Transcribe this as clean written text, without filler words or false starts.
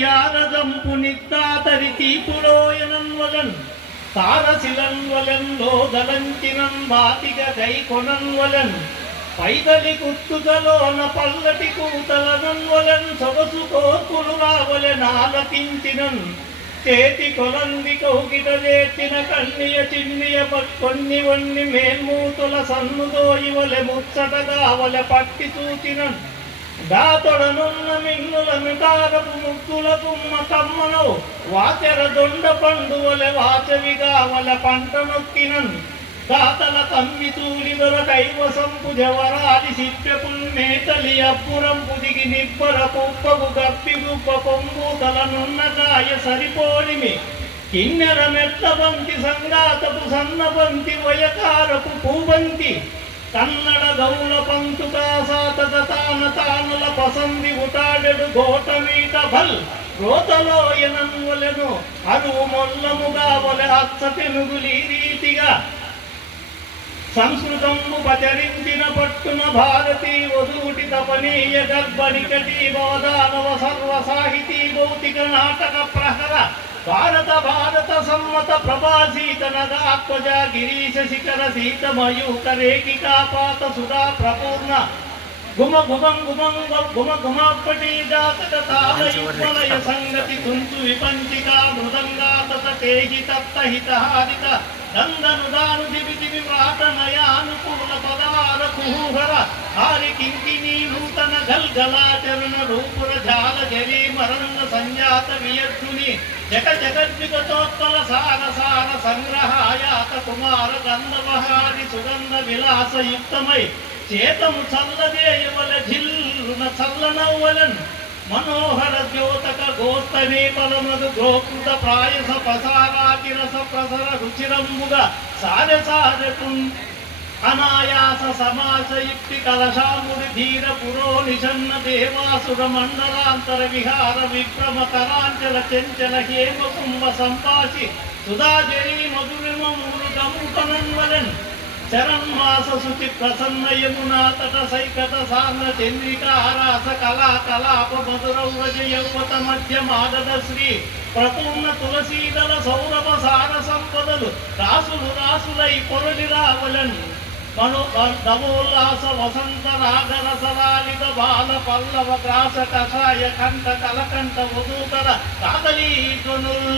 యారదంపు నిత్తాతరి తీపులోయనన్వలన్ తారశిలన్వలెన్లో దలంచినన్ బాతిక గైకొనన్వలన్ పైదలి కుత్తుకలోన పల్లటి కూతలనన్వలన్ సొగసు కోర్పులు రావలె నాలకించినన్ చేతి కొలంది కౌగిట చేర్చిన కన్నియ చిన్నియ కొన్ని వన్ని మేల్మూతుల సన్నుదోయివలె ముచ్చటగావలె పట్టి చూచినన్ దాతొడనున్న మిన్నులను తారపు ముక్కుల కుమ్మ కమ్మను వాచెర దొండ పండువలె వాచవిగావలె పంట నొక్కినన్ దాతల తమ్మి తూలిదొర కైవసంపు జవరాది సిప్పెపుల్ మేతలి అప్పురం పుదిగి నిబ్బర కుప్పగు గప్పి గుప్ప పొంగూతలనున్న కాయ సరిపోలిమి కిన్నెర మెత్తబంతి సంగాతపు సన్నబంతి వయకారపు పూబంతి కన్నడ గౌల పంతుకా సాతత తాన తానుల పసంది ఉటాడెడు గోటమీట భల్ రోతలోయనన్వలెను అరువు మొల్లముగా వలె అచ్చ తెనుగులీ రీతిగా సంస్కృతంబు పచరించిన పట్టున భారతీ వధూటి తపనీయ గర్భనికటి బోధానవ సర్వ సాహితీ భౌతిక నాటక ప్రహర భారత సమ్మత ప్రభాసీత నగాత్వజ గిరీశ శిఖర సీత మయూక రేఖికాపాత సుధా ప్రపూర్ణ గుమ గుమం గుమం గుమ గుమప్పటి జాతక తాళయుగ్మలయ సంగతి తుంతు విపంచికా మృదంగా తత తేజి తప్త హితహారిత నందనుదాను దివి దివి ప్రాతనయానుకూల పదహార కుహూహర హారి కింకినీ నూతన గల్గలాచరణ రూపుర జాల జరీ మరంగ సంజాత వియర్ధుని జగ జగద్విగతోత్పల సార సార సంగ్రహాయాత కుమార గంధవహారి సుగంధ విలాసయుక్తమై చేతము చల్లదేయవల జిల్లున చల్లనవ్వలన్ మనోహర ద్యోతక గోస్తనే పలమదు గోకృత ప్రాయస ప్రసారాతిరస ప్రసర రుచిరంబుగా సారసారకుం అనాయాస సమాసయుక్తి కలశాముడి ధీర పురో నిషన్న దేవాసుర మండలాంతర విహార విక్రమ కరాంచల చెంచల హేమ కుంభ సంపాసి సుధాజరీ మధురిమృగముతనన్వలన్ చరన్మాస శుచి ప్రసన్న యమునా తట సైకత సాన్న చంద్రికారాస కళా కలాప మధురవ్రజ యౌవత మధ్య మాదద శ్రీ ప్రపూర్ణ తులసీదల సౌరభ సార సంపదలు రాసులు రాసులై పొరలి రావలన్ మను నవోల్లాస వసంత రాగరసలాలిత బాల పల్లవ గ్రాస కషాయ కంఠ కలకంఠ వధూకర కాదలీధ్వనుల్